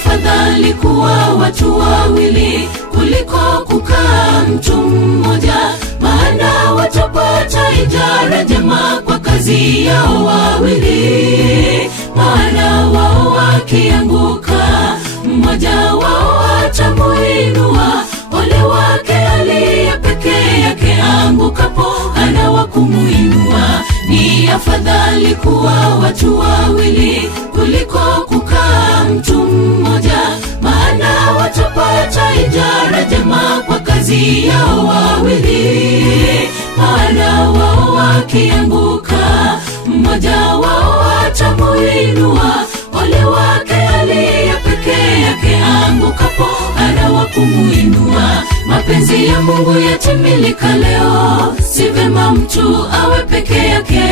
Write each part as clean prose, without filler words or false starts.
afadhali kuwa watu wawili kuliko kukaa mtu mmoja, maana watapata ijara njema kwa kazi yao wawili. Maana wao wakianguka, mmoja wao atamuinua, ole wake aliye peke yake angukapo hana wa kumuinua. Ni afadhali kuwa watu wawili kuliko kukaa mtu mmoja, maana watapata ijara njema kwa kazi yao wawili. Maana wao wakianguka, mmoja wao atamuinua, ole wake aliye peke yake angukapo hana wa kumuinua. Mapenzi ya Mungu yatimilika leo, si vema mtu awe peke yake.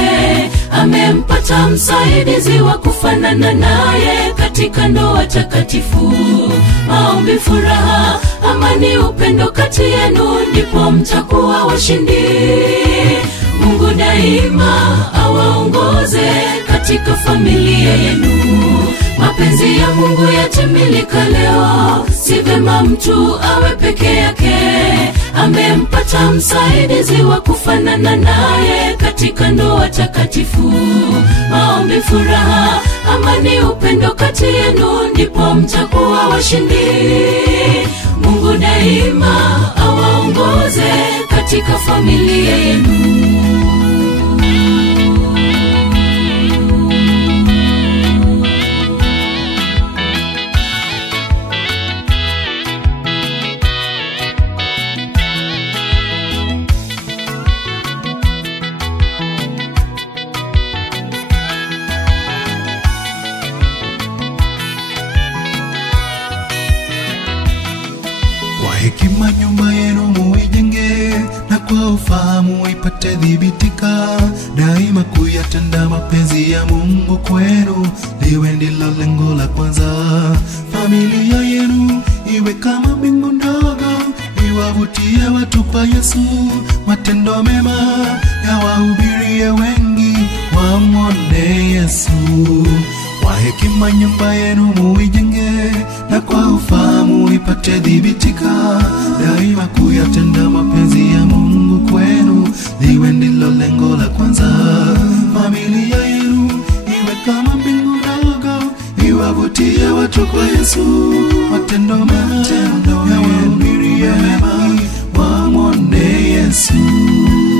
Amempata msaidizi wa kufanana naye katika ndoa takatifu. Maombi, furaha, amani, upendo kati yenu, ndipo mtakuwa washindi. Mungu daima awaongoze katika familia yenu. Mapenzi ya Mungu yatimilika leo, si vema mtu awe peke yake. Amempata msaidizi wa kufanana naye katika ndoa takatifu. Maombi, furaha, amani, upendo kati yenu, ndipo mtakuwa washindi. Mungu daima awaongoze katika familia yenu. Hekima nyumba yenu muijenge, na kwa ufahamu ipate dhibitika. Daima kuyatenda mapenzi ya Mungu kwenu, liwe ndilo lengo la kwanza. Familia yenu iwe kama mbingu ndogo, iwavutie watu kwa Yesu. Matendo mema yawahubirie wengi, wamwone Yesu. Kwa hekima nyumba yenu muijenge, na kwa ufahamu ipate dhibitika. Daima kuyatenda mapenzi ya Mungu kwenu, liwe ndilo lengo la kwanza. Familia yenu iwe kama mbingu ndogo, iwavutie watu kwa Yesu. Matendo mema yawahubirie wengi, wamwone Yesu.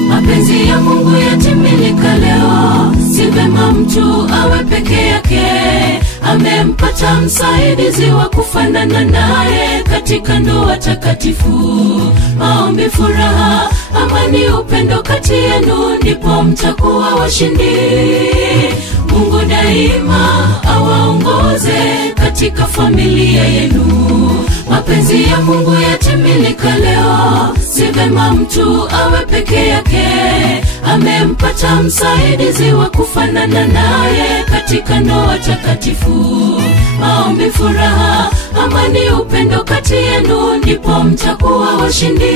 Mapenzi ya Mungu yatimilika leo, si vema mtu awe peke yake. Amempata msaidizi wa kufanana naye katika ndoa takatifu. Maombi, furaha, amani, upendo kati yenu, ndipo mtakuwa washindi. Mungu daima awaongoze katika familia yenu. Mapenzi ya Mungu yatimilika leo, si vema mtu awe peke yake. Amempata msaidizi wa kufanana naye katika ndoa takatifu. Maombi, furaha, amani, upendo kati yenu, ndipo mtakuwa washindi.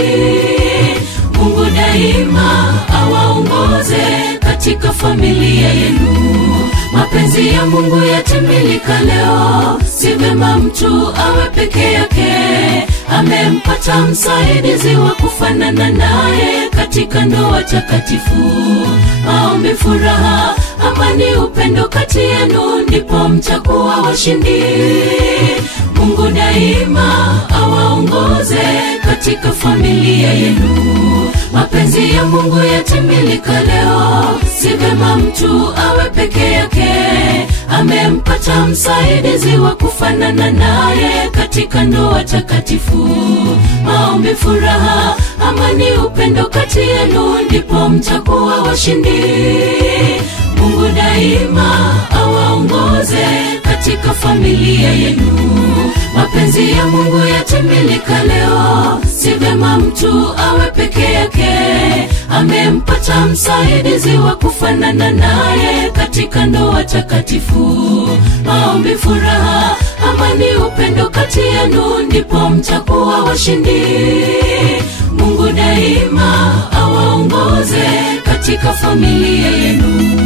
Mungu daima awaongoze katika familia yenu. Mapenzi ya Mungu yatimilika leo, si vema mtu awe peke yake. Amempata msaidizi wa kufanana naye katika ndoa takatifu. Maombi, furaha, amani, upendo kati yenu, ndipo mtakuwa washindi. Mungu daima awaongoze katika familia yenu. Mapenzi ya Mungu yatimilika leo, si vema mtu awe peke yake. Amempata msaidizi wa kufanana naye katika ndoa takatifu. Maombi, furaha, amani, upendo kati yenu, ndipo mtakuwa washindi. Mungu daima awaongoze katika familia yenu. Mapenzi ya Mungu yatimilika leo, si vema mtu awe peke yake. Amempata msaidizi wa kufanana naye katika ndoa takatifu. Maombi, furaha, amani, upendo kati yenu, ndipo mtakuwa washindi. Mungu daima awaongoze katika familia yenu.